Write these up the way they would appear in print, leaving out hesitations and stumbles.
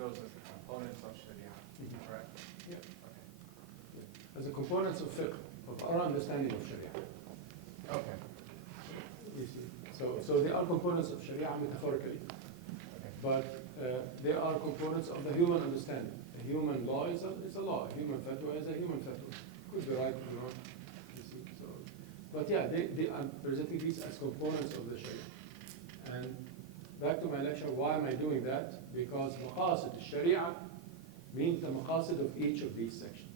those as the components of Shariah, correct? Yeah. Okay. As the components of fiqh, of our understanding of Sharia. Okay. You see. So they are components of Sharia metaphorically, but they are components of the human understanding. A human law is a law. A human fatwa is a human fatwa. Could be right or wrong. You see. So, but yeah, they are presenting these as components of the Sharia. And back to my lecture, why am I doing that? Because Maqasid of Sharia means the Maqasid of each of these sections.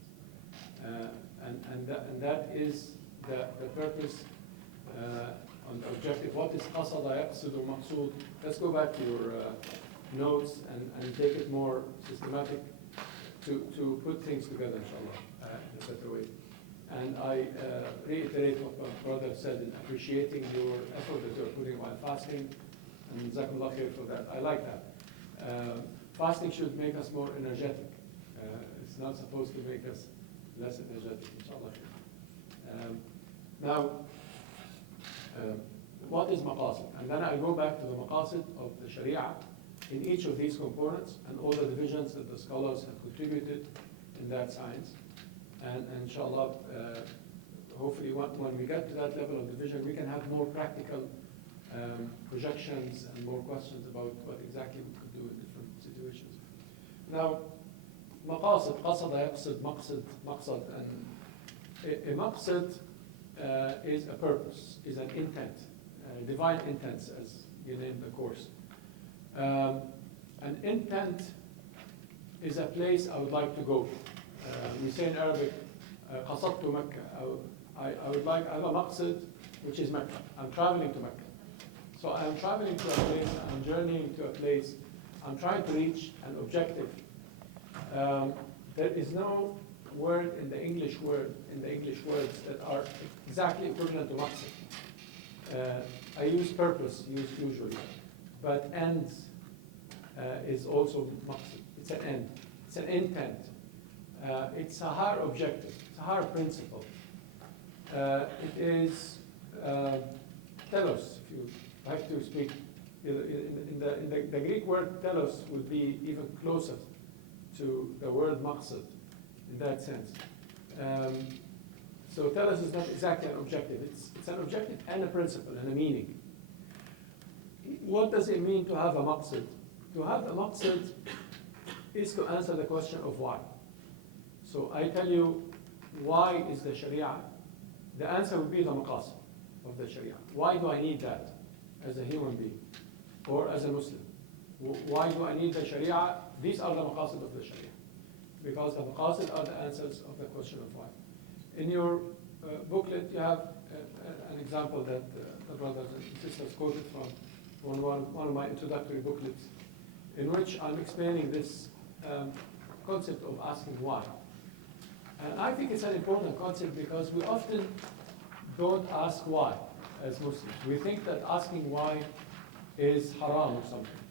And that is the purpose on the objective. What is qasada, yaqsidu, maqsood? Let's go back to your notes and take it more systematic to put things together, inshallah, in a better way. And I reiterate what my brother said in appreciating your effort that you're putting while fasting, and jazakumullah khair for that. I like that. Fasting should make us more energetic. It's not supposed to make us less energetic, inshallah. Now, what is maqasid? And then I go back to the maqasid of the Sharia in each of these components and all the divisions that the scholars have contributed in that science. And inshallah, hopefully when we get to that level of division, we can have more practical projections and more questions about what exactly we could do in different situations. Now, maqasid, qasada, yaqsid, maqsad, and a maqsid is a purpose, is an intent, divine intents, as you named the course. An intent is a place I would like to go. We say in Arabic, qasadtu Makkah. I would like, I have a maqsid, which is Mecca. I'm traveling to Mecca. So I'm traveling to a place, I'm journeying to a place, I'm trying to reach an objective. There is no word in the English words that are exactly equivalent to maqsid. I use purpose usually, but ends is also maqsid. It's an end. It's an intent. It's a higher objective. It's a higher principle. It is telos, if you have to speak. In the Greek word telos would be even closer to the word maqsid in that sense. So telos is not exactly an objective. It's an objective and a principle and a meaning. What does it mean to have a maqsid? To have a maqsid is to answer the question of why. So I tell you, why is the Sharia? The answer would be the maqasid of the Sharia. Why do I need that as a human being or as a Muslim? Why do I need the Sharia? These are the maqasid of the Sharia. Because the maqasid are the answers of the question of why. In your booklet, you have an example that the brothers and sisters quoted from one of my introductory booklets, in which I'm explaining this concept of asking why. And I think it's an important concept because we often don't ask why as Muslims. We think that asking why is haram or something.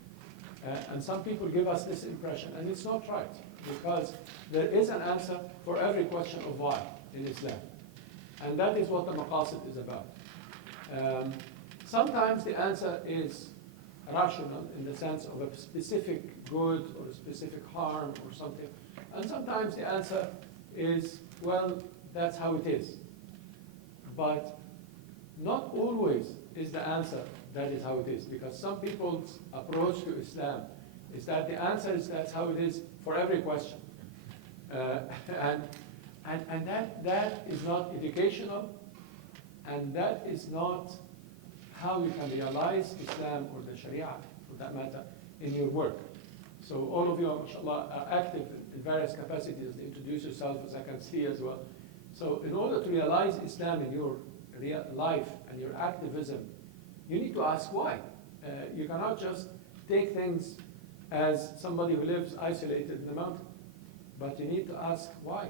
And some people give us this impression, and it's not right, because there is an answer for every question of why in Islam. And that is what the maqasid is about. Sometimes the answer is rational in the sense of a specific good or a specific harm or something. And sometimes the answer is, well, that's how it is. But not always is the answer that is how it is, because some people's approach to Islam is that the answer is that's how it is for every question. And that is not educational, and that is not how you can realize Islam or the Sharia, for that matter, in your work. So all of you, mashallah, are active in various capacities. Introduce yourself, as I can see as well. So in order to realize Islam in your real life and your activism, you need to ask why. You cannot just take things as somebody who lives isolated in the mountain, but you need to ask why.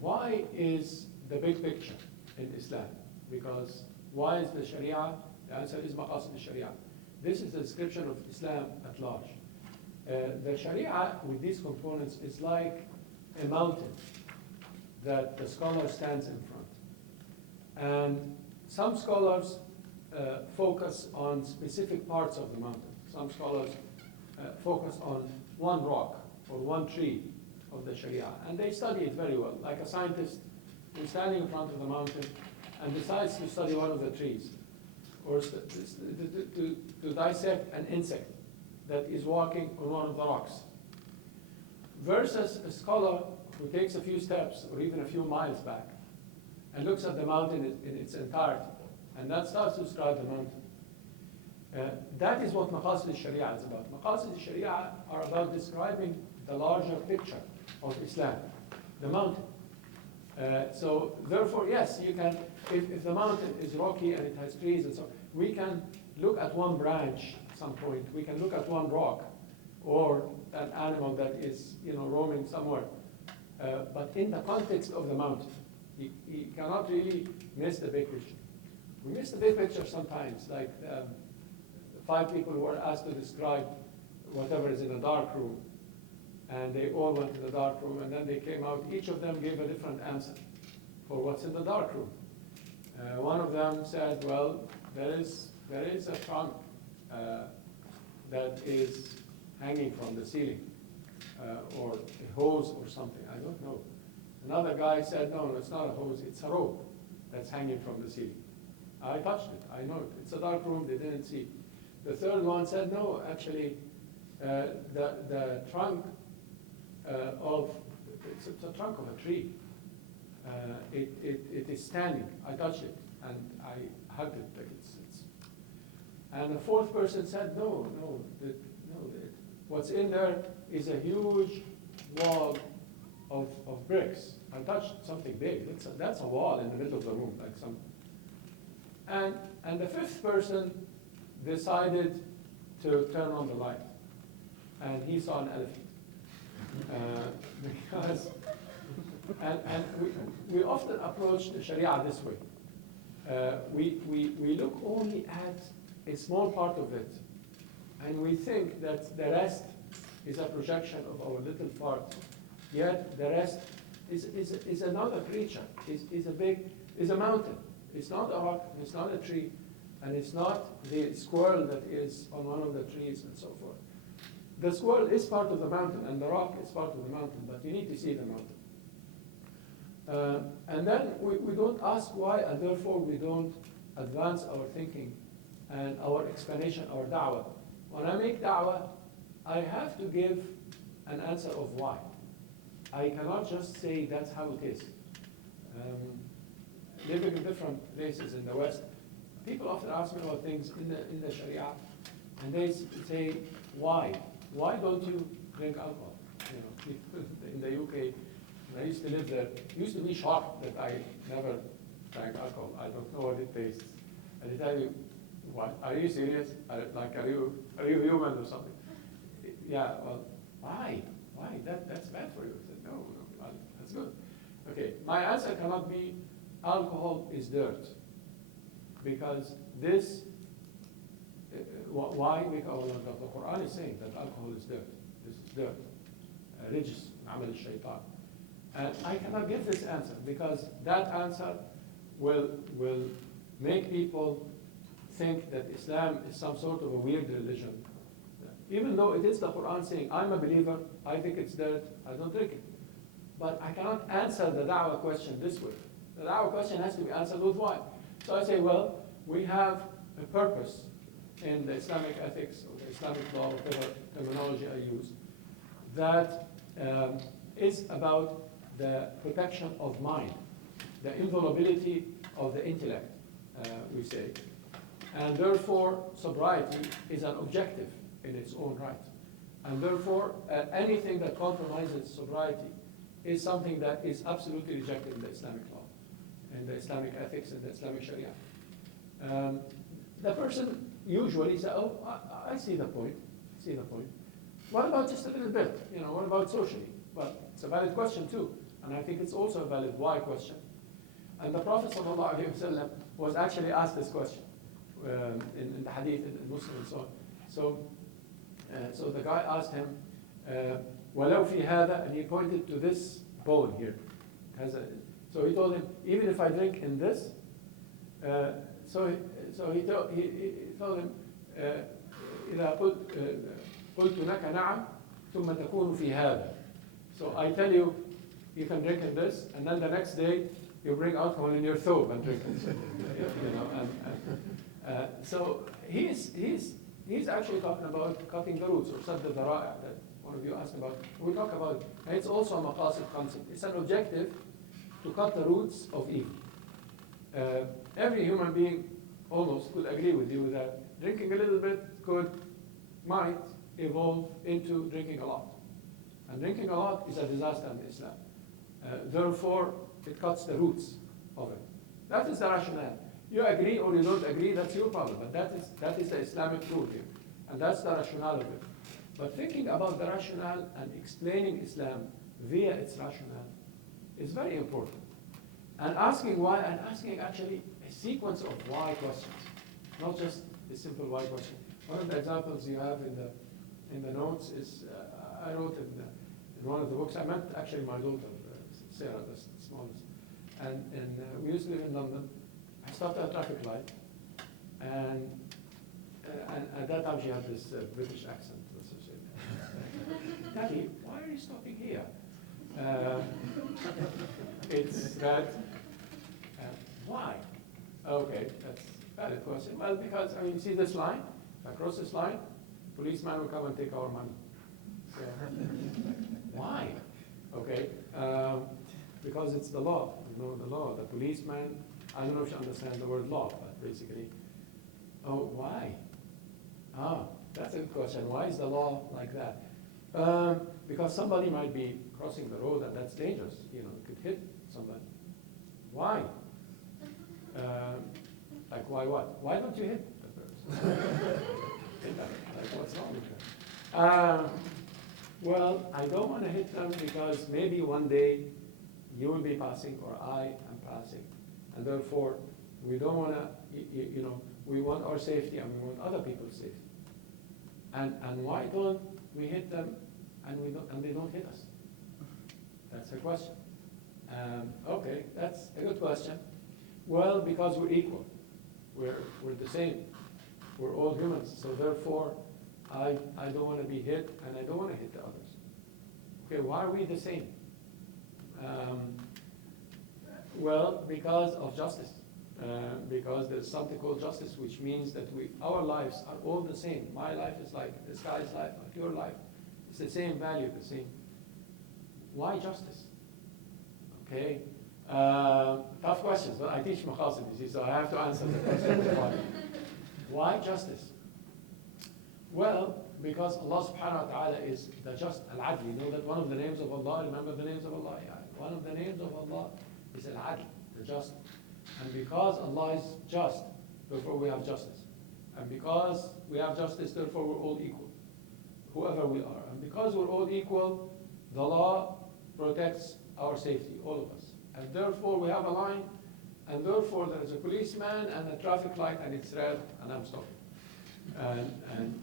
Why is the big picture in Islam? Because why is the Sharia? The answer is Maqasid al-Sharia. This is the description of Islam at large. The Sharia with these components is like a mountain that the scholar stands in front. And some scholars focus on specific parts of the mountain. Some scholars focus on one rock or one tree of the Shariah, and they study it very well, like a scientist who's standing in front of the mountain and decides to study one of the trees, or to dissect an insect that is walking on one of the rocks, versus a scholar who takes a few steps or even a few miles back and looks at the mountain in its entirety, and that starts to describe the mountain. That is what Maqasid of Shariaa is about. Maqasid of Shariaa are about describing the larger picture of Islam, the mountain. So therefore, yes, you can, if the mountain is rocky and it has trees and so on, we can look at one branch at some point, we can look at one rock, or an animal that is roaming somewhere. But in the context of the mountain, you cannot really miss the big picture. We miss the big picture sometimes, like 5 people who were asked to describe whatever is in a dark room, and they all went to the dark room, and then they came out, each of them gave a different answer for what's in the dark room. One of them said, well, there is a trunk that is hanging from the ceiling, or a hose or something, I don't know. Another guy said, no, it's not a hose, it's a rope that's hanging from the ceiling. I touched it, I know it. It's a dark room, they didn't see. The third one said, no, actually, the trunk it's a trunk of a tree. It is standing. I touched it, and I hugged it. Like it's. And the fourth person said, no, what's in there is a huge wall of bricks. I touched something big. That's a wall in the middle of the room, like some. And the fifth person decided to turn on the light, and he saw an elephant. Because, and we often approach the Sharia this way. We look only at a small part of it, and we think that the rest is a projection of our little part. Yet the rest is another creature, is a mountain. It's not a rock, it's not a tree, and it's not the squirrel that is on one of the trees and so forth. The squirrel is part of the mountain, and the rock is part of the mountain, but you need to see the mountain. And then we don't ask why, and therefore we don't advance our thinking and our explanation, our da'wah. When I make da'wah, I have to give an answer of why. I cannot just say that's how it is. Living in different places in the West, people often ask me about things in the Sharia, and they say, why? Why don't you drink alcohol? People in the UK, when I used to live there, used to be shocked that I never drank alcohol. I don't know what it tastes. And they tell you, what? Are you serious? Are you human or something? Yeah, well, why? Why? That's bad for you. I said, no, that's good. Okay, my answer cannot be alcohol is dirt. Because this, why? Because the Quran is saying that alcohol is dirt. This is dirt. Rijs, amal al-shaytan. And I cannot give this answer because that answer will make people think that Islam is some sort of a weird religion. Even though it is the Quran saying, I'm a believer, I think it's dirt, I don't drink it. But I cannot answer the da'wah question this way. The da'wah question has to be answered with why. So I say, well, we have a purpose in the Islamic ethics or the Islamic law, whatever terminology I use, that is about the protection of mind, the invulnerability of the intellect, we say. And therefore, sobriety is an objective in its own right. And therefore, anything that compromises sobriety is something that is absolutely rejected in the Islamic law, in the Islamic ethics, and the Islamic Sharia. The person usually says, oh, I see the point, What about just a little bit? What about socially? Well, it's a valid question too. And I think it's also a valid why question. And the Prophet ﷺ was actually asked this question in the hadith, in Muslim and so on. So the guy asked him, وَلَوْ فِي هَذَا, and he pointed to this bowl here. So he told him, even if I drink in this, so he told him, إذا قلت قلت لك نعم ثم تكون في هذا. So I tell you, you can drink in this, and then the next day you bring alcohol in your thobe and drink it. So he's actually talking about cutting the roots, or sadd al-dhara'i' that one of you asked about. We talk about, and it's also a maqasid concept. It's an objective to cut the roots of evil. Every human being almost could agree with you that drinking a little bit might evolve into drinking a lot. And drinking a lot is a disaster in Islam. Therefore, it cuts the roots of it. That is the rationale. You agree or you don't agree, that's your problem. But that is the Islamic truth here. And that's the rationale of it. But thinking about the rationale and explaining Islam via its rationale is very important. And asking why, and asking actually a sequence of why questions, not just a simple why question. One of the examples you have in the notes is, I wrote in one of the books, I met actually my daughter, Sarah, the smallest. And we used to live in London. I stopped at a traffic light, and at that time she had this British accent. So she said, Daddy, why are you stopping here? It's red. Why? Okay, that's a valid question. Well, because, I mean, see this line? If I cross this line, policeman will come and take our money. So, why? Okay, because it's the law. You know, the law. The policeman, I don't know if you understand the word law, but basically, oh, why? That's a good question. Why is the law like that? Because somebody might be crossing the road and that's dangerous. You know, it could hit somebody. Why? Like, why what? Why don't you hit the person? Like, what's wrong with that? Well, I don't want to hit them because maybe one day you will be passing or I am passing. And therefore, we don't want to, we want our safety and we want other people's safety. And why don't we hit them and they don't hit us? That's a question. Okay, that's a good question. Well, because we're equal. We're the same. We're all humans. So therefore, I don't want to be hit and I don't want to hit the others. Okay, why are we the same? Well, because of justice. Because there's something called justice, which means that our lives are all the same. My life is like this guy's life, like your life. It's the same value, the same. Why justice? Okay. Tough questions. Well, I teach Maqasid, you see, so I have to answer the question. Why justice? Well, because Allah subhanahu wa ta'ala is the just, al-adl. You know that one of the names of Allah, remember the names of Allah? Yeah. One of the names of Allah is al-adl, the just. And because Allah is just, therefore we have justice. And because we have justice, therefore we're all equal, whoever we are. And because we're all equal, the law protects our safety, all of us. And therefore we have a line, and therefore there is a policeman and a traffic light, and it's red, and I'm stopping. And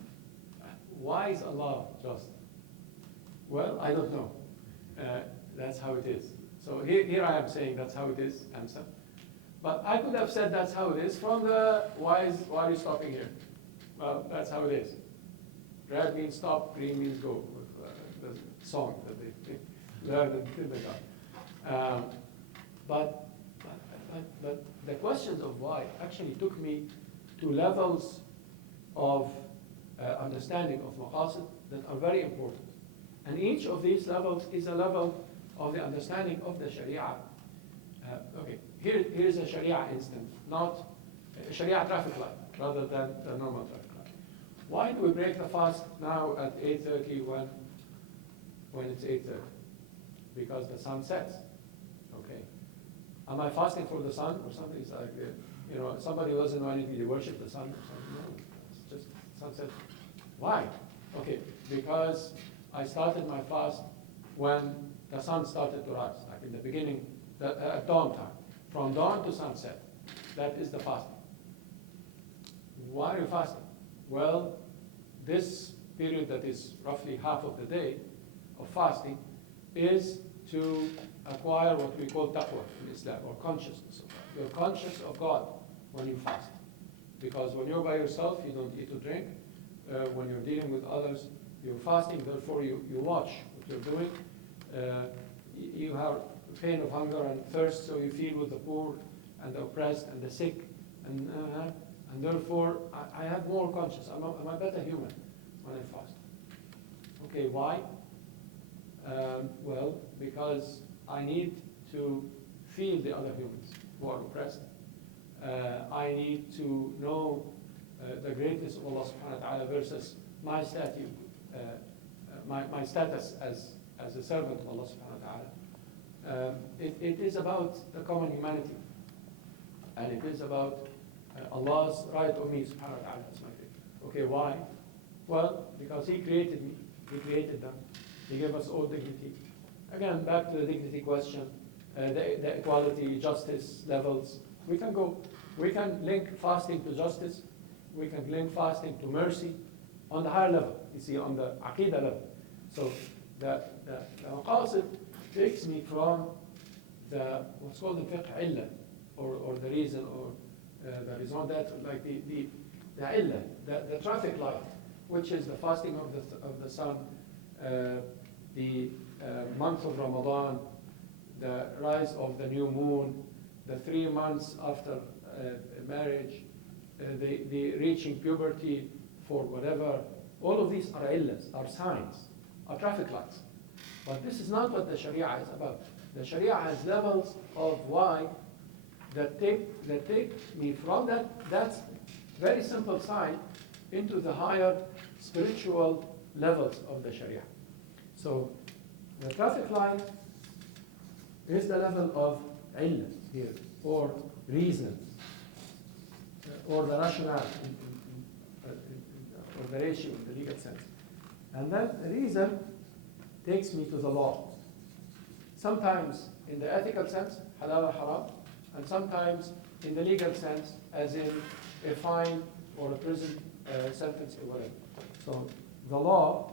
why is Allah just? Well, I don't know. That's how it is. So here I am saying that's how it is, answer. But I could have said that's how it is from the why are you stopping here? Well, that's how it is. Red means stop, green means go. The song that they learned in kindergarten. But the questions of why actually took me to levels of understanding of maqasid that are very important. And each of these levels is a level of the understanding of the Shariah. Okay, here's a Shariah instance, not a Shariah traffic light, rather than the normal traffic light. Why do we break the fast now at 8:30 when it's 8:30? Because the sun sets. Okay. Am I fasting for the sun or something? It's like, somebody doesn't know anything, they worship the sun or something. No, it's just sunset. Why? Okay, because I started my fast when the sun started to rise, like in the beginning, at dawn time. From dawn to sunset, that is the fasting. Why are you fasting? Well, this period that is roughly half of the day of fasting is to acquire what we call taqwa in Islam, or consciousness of God. You're conscious of God when you fast. Because when you're by yourself, you don't eat or drink. When you're dealing with others, You're fasting, therefore you watch what you're doing. You have pain of hunger and thirst, so you feel with the poor and the oppressed and the sick, and therefore I have more conscience. I'm a better human when I fast. Okay, why? Well, because I need to feel the other humans who are oppressed. I need to know the greatness of Allah subhanahu wa ta'ala versus my statue, my status as a servant of Allah subhanahu wa ta'ala. It is about the common humanity. And it is about Allah's right on me subhanahu wa ta'ala as my faith. Okay, why? Well, because He created me, He created them, He gave us all dignity. Again, back to the dignity question, the equality, justice levels. We can link fasting to justice, we can link fasting to mercy on the higher level, you see, on the aqidah level. So the maqasid takes me from what's called the fiqh illah, or the reason, or the raison d'etre, like the illah, the traffic light, which is the fasting of the sun, the month of Ramadan, the rise of the new moon, the 3 months after marriage, the reaching puberty for whatever. All of these are illahs, are signs, are traffic lights. But this is not what the Shariah is about. The Shariah has levels of why that take me from that very simple sign into the higher spiritual levels of the Shariah. So the traffic light is the level of illah here, or reason, or the rationale, or the ratio in the legal sense. And then reason takes me to the law. Sometimes in the ethical sense, halal or haram, and sometimes in the legal sense, as in a fine or a prison sentence or whatever. So the law,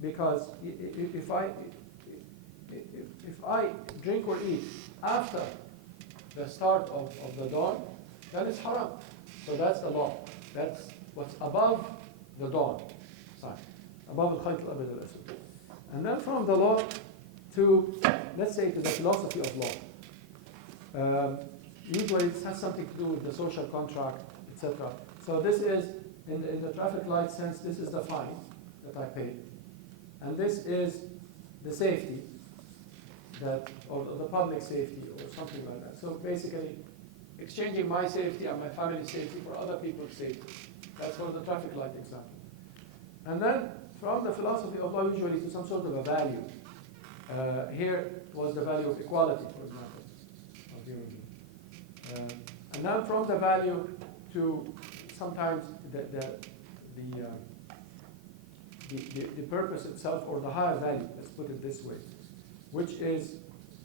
because if I drink or eat after the start of the dawn, then it's haram. So that's the law. That's what's above the dawn sign, above al-khayt al-abad al-aswad. And then from the law to, let's say, to the philosophy of law. Usually it has something to do with the social contract, etc. So this is, in the traffic light sense, this is the fine that I pay. And this is the safety, or the public safety, or something like that. So basically, exchanging my safety and my family's safety for other people's safety. That's for the traffic light example. And then, from the philosophy of law, usually to some sort of a value. Here was the value of equality, for example, of human beings. And then from the value to sometimes the purpose itself, or the higher value, let's put it this way, which is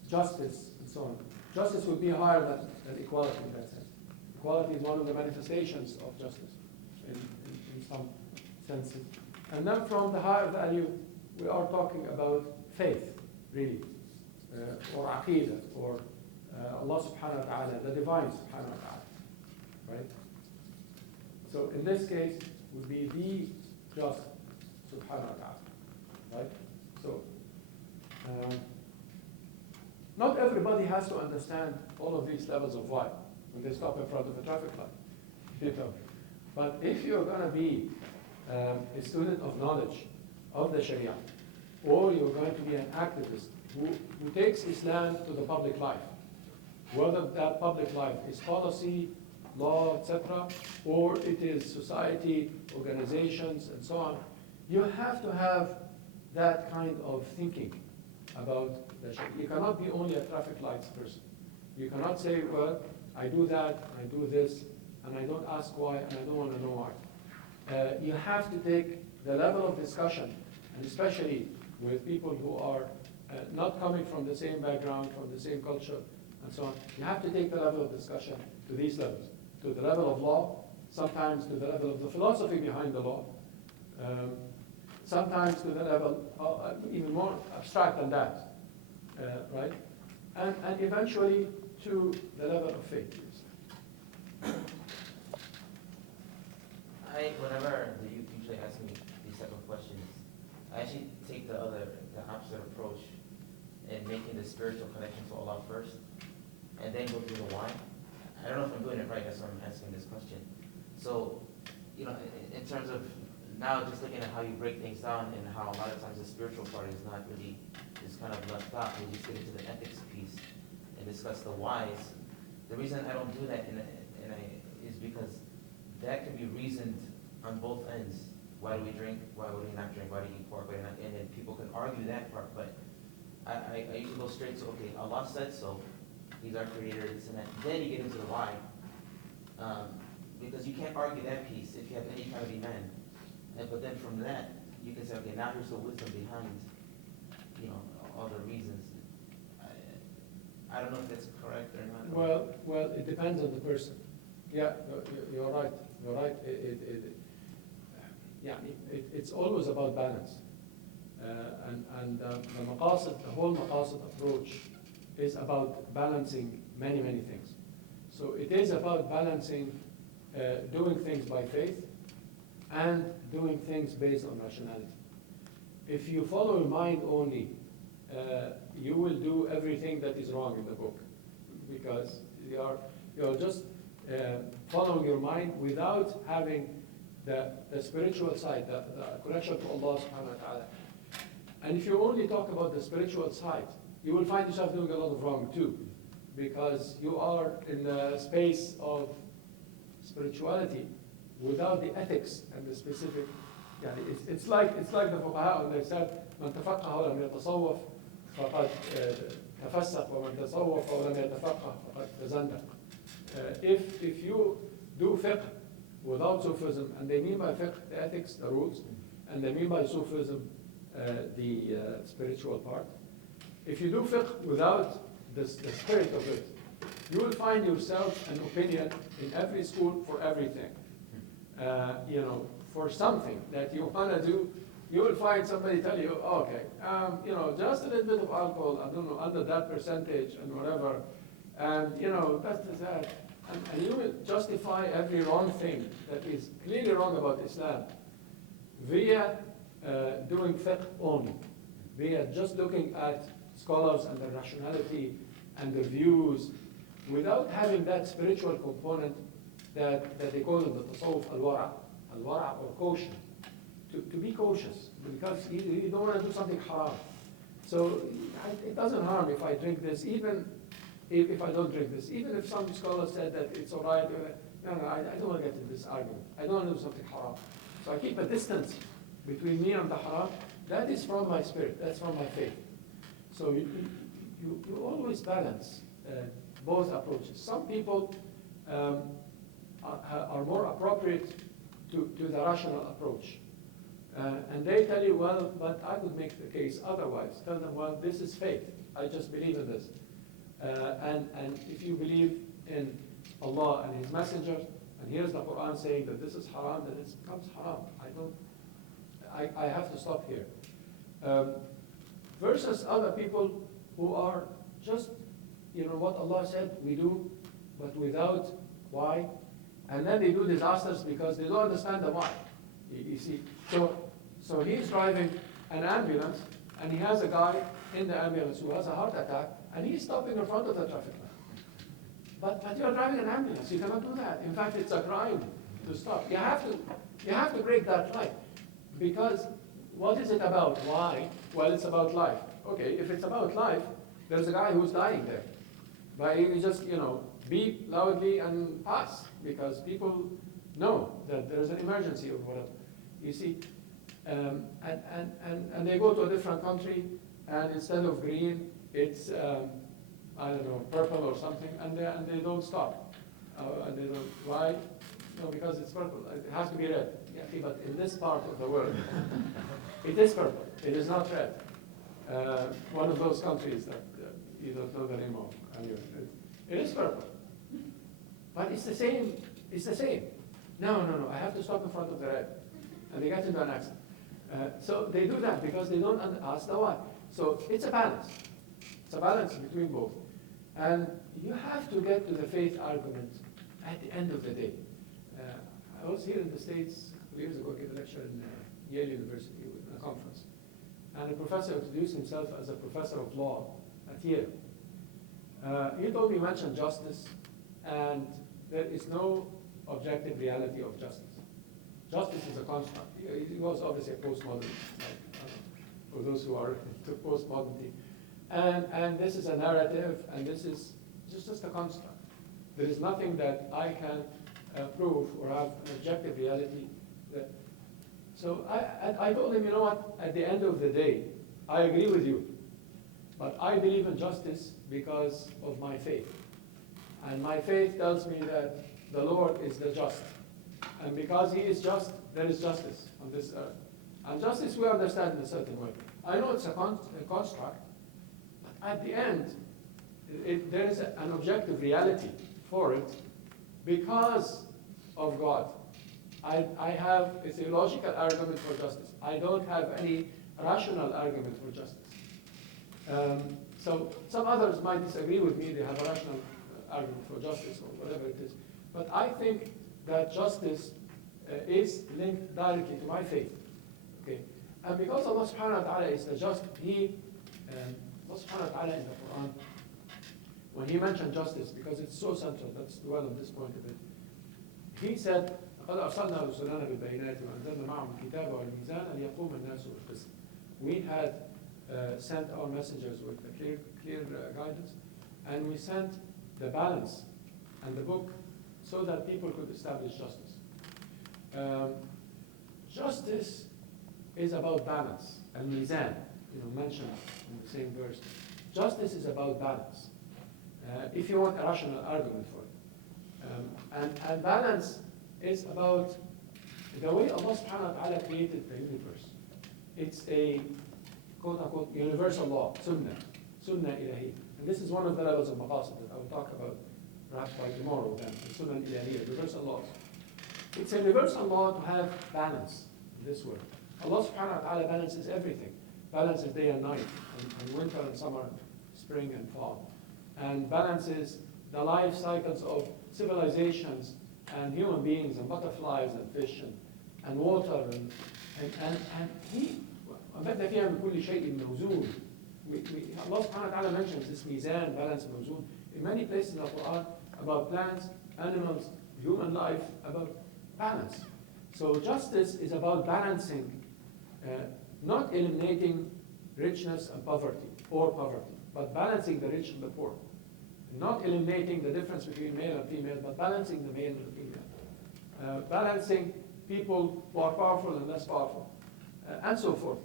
justice and so on. Justice would be higher than equality in that sense. Equality is one of the manifestations of justice in some senses. And then from the higher value, we are talking about faith, really, or aqidah, or Allah subhanahu wa ta'ala, the divine subhanahu wa ta'ala, right? So in this case, would be the just subhanahu wa ta'ala, right? So, not everybody has to understand all of these levels of why when they stop in front of a traffic light, you know. But if you're going to be a student of knowledge of the Sharia, or you're going to be an activist who takes Islam to the public life, whether that public life is policy, law, etc., or it is society, organizations, and so on, you have to have that kind of thinking about the Sharia. You cannot be only a traffic lights person. You cannot say, well, I do that, I do this, and I don't ask why, and I don't want to know why. You have to take the level of discussion, and especially with people who are not coming from the same background, from the same culture, and so on. You have to take the level of discussion to these levels, to the level of law, sometimes to the level of the philosophy behind the law, sometimes to the level even more abstract than that, right? And eventually to the level of faith. Whenever the youth usually ask me questions. I actually take the opposite approach in making the spiritual connection to Allah first, and then go through the why. I don't know if I'm doing it right, that's why I'm asking this question. So, you know, in terms of now just looking at how you break things down and how a lot of times the spiritual part is not really, is kind of left out, we just get into the ethics piece and discuss the whys. The reason I don't do that is because that can be reasoned on both ends. Why do we drink? Why would we not drink? Why do we eat pork? Why do we not? And then people can argue that part, but I usually go straight to, okay, Allah said so, He's our creator, this and that. Then you get into the why. Because you can't argue that piece if you have any kind of iman. But then from that, you can say, okay, now here's the wisdom behind, you know, all the reasons. I don't know if that's correct or not. Well, it depends on the person. Yeah, you're right. You're right. It's always about balance. The maqasid, the whole maqasid approach is about balancing many, many things. So it is about balancing doing things by faith and doing things based on rationality. If you follow your mind only, you will do everything that is wrong in the book, because you're just following your mind without having the spiritual side, the connection to Allah subhanahu wa ta'ala. And if you only talk about the spiritual side, you will find yourself doing a lot of wrong too, because you are in the space of spirituality without the ethics and the specific. It's like the fuqaha when they said, "Man tafaqaha wa lam yatasawwaf faqad tafassaq wa man tasawwaf wa lam yatafaqah faqad tazandaq." If you do fiqh without Sufism, and they mean by fiqh the ethics, the rules, and they mean by Sufism the spiritual part. If you do fiqh without the spirit of it, you will find yourself an opinion in every school for everything. For something that you want to do, you will find somebody tell you, okay, just a little bit of alcohol, I don't know, under that percentage and whatever, and that's that. And you will justify every wrong thing that is clearly wrong about Islam via doing fiqh only, via just looking at scholars and their rationality and their views, without having that spiritual component that they call in the tasawwuf al-wara' or caution, to be cautious, because you don't want to do something haram. So it doesn't harm if I drink this, even if I don't drink this, even if some scholars said that it's all right. No, I don't want to get into this argument. I don't want to do something haram. So I keep a distance between me and the haram. That is from my spirit. That's from my faith. So you always balance both approaches. Some people are more appropriate to the rational approach. And they tell you, well, but I would make the case otherwise. Tell them, well, this is faith. I just believe in this. And if you believe in Allah and His Messenger, and here's the Quran saying that this is haram, then it becomes haram. I have to stop here. Versus other people who are just, what Allah said, we do, but without why. And then they do disasters because they don't understand the why. You see, so he's driving an ambulance, and he has a guy in the ambulance who has a heart attack, and he's stopping in front of the traffic light. But you're driving an ambulance, you cannot do that. In fact, it's a crime to stop. You have to break that light, because what is it about? Why? Well, it's about life. Okay, if it's about life, there's a guy who's dying there. But you just, beep loudly and pass, because people know that there's an emergency or whatever. You see, and they go to a different country, and instead of green, it's purple or something, and they don't stop. And they don't. Why? No, because it's purple. It has to be red. Yeah, but in this part of the world, it is purple. It is not red. One of those countries that you don't know the name of. Anyway, it is purple. But it's the same. It's the same. No. I have to stop in front of the red. And they get into an accident. So they do that because they don't ask the why. So it's a balance. It's a balance between both. And you have to get to the faith argument at the end of the day. I was here in the States 2 years ago, gave a lecture in Yale University in a conference. And a professor introduced himself as a professor of law at Yale. He told me, mention justice, and there is no objective reality of justice. Justice is a construct. He was obviously a postmodernist, for those who are into postmodernity. And this is a narrative, and this is just a construct. There is nothing that I can prove or have an objective reality. So I told him, you know what, at the end of the day, I agree with you, but I believe in justice because of my faith. And my faith tells me that the Lord is the just. And because he is just, there is justice on this earth. And justice we understand in a certain way. I know it's a construct, but at the end, there is an objective reality for it because of God. I have a theological argument for justice. I don't have any rational argument for justice. So some others might disagree with me. They have a rational argument for justice or whatever it is. But I think that justice is linked directly to my faith. Okay? And because Allah subhanahu wa ta'ala is the just, Allah subhanahu wa ta'ala in the Quran, when he mentioned justice, because it's so central, let's dwell on this point a bit. He said, لقد أرسلنا رسلنا بالبينات وأنزلنا معهم الكتاب والميزان ليقوم الناس بالقسط. We had sent our messengers with a clear guidance, and we sent the balance and the book so that people could establish justice. Justice is about balance, and mizan, mentioned in the same verse. Justice is about balance. If you want a rational argument for it. And balance is about the way Allah subhanahu wa ta'ala created the universe. It's a quote-unquote universal law, sunnah ilahi. And this is one of the levels of maqasid that I will talk about perhaps by tomorrow then, the sunnah ilahi, universal laws. It's a universal law to have balance in this world. Allah subhanahu wa ta'ala balances everything. Balances day and night, and winter and summer, spring and fall. And balances the life cycles of civilizations and human beings and butterflies and fish and water and he أمدنا فيها من كل شيء موزون. Allah subhanahu wa ta'ala mentions this mizan, balance, موزون, in many places in the Quran about plants, animals, human life, about balance. So justice is about balancing, not eliminating richness and poverty, but balancing the rich and the poor. Not eliminating the difference between male and female, but balancing the male and the female. Balancing people who are powerful and less powerful, and so forth.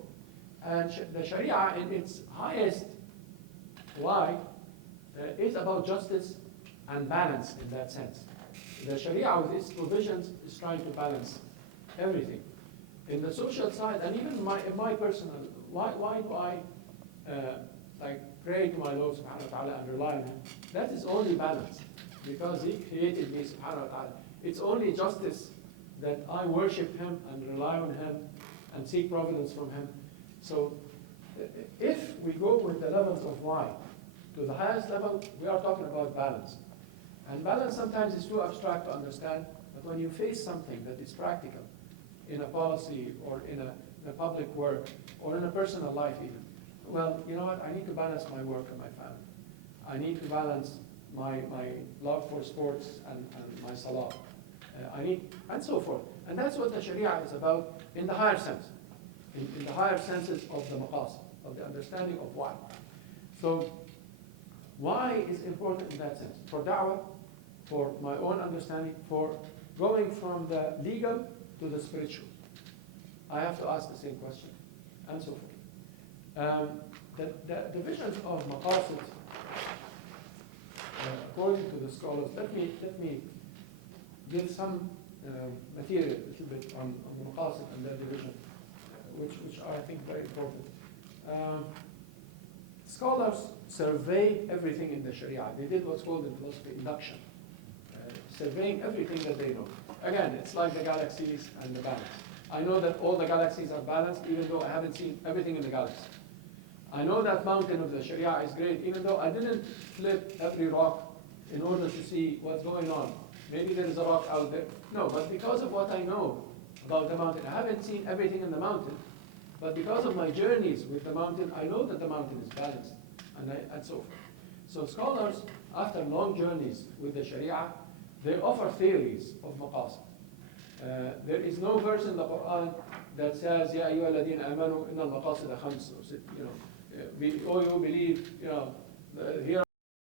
And the Shariah, in its highest light, is about justice and balance in that sense. The Shariah, with its provisions, is trying to balance everything. In the social side, and even in my personal, why do I pray to my Lord subhanahu wa ta'ala and rely on him? That is only balance, because he created me subhanahu wa ta'ala. It's only justice that I worship him and rely on him and seek providence from him. So if we go with the levels of why to the highest level, we are talking about balance. And balance sometimes is too abstract to understand, but when you face something that is practical in a policy or in a public work or in a personal life even, well, you know what, I need to balance my work and my family. I need to balance my love for sports and my salah. And so forth. And that's what the Sharia is about in the higher sense, in the higher senses of the maqasid, of the understanding of why. So why is important in that sense? For da'wah, for my own understanding, for going from the legal to the spiritual. I have to ask the same question, and so forth. The divisions of maqasid, according to the scholars, let me give some material a little bit on the maqasid and their division, which are, I think, very important. Scholars survey everything in the Sharia. They did what's called in philosophy induction, surveying everything that they know. Again, it's like the galaxies and the balance. I know that all the galaxies are balanced, even though I haven't seen everything in the galaxy. I know that mountain of the Sharia is great, even though I didn't flip every rock in order to see what's going on. Maybe there is a rock out there. No, but because of what I know about the mountain. I haven't seen everything in the mountain, but because of my journeys with the mountain, I know that the mountain is balanced, and so forth. So scholars, after long journeys with the Shariah, they offer theories of maqasid. There is no verse in the Quran that says, "Ya ayyuha alladhina amanu inna al-maqasida khams," or, you know, all you believe, you know, here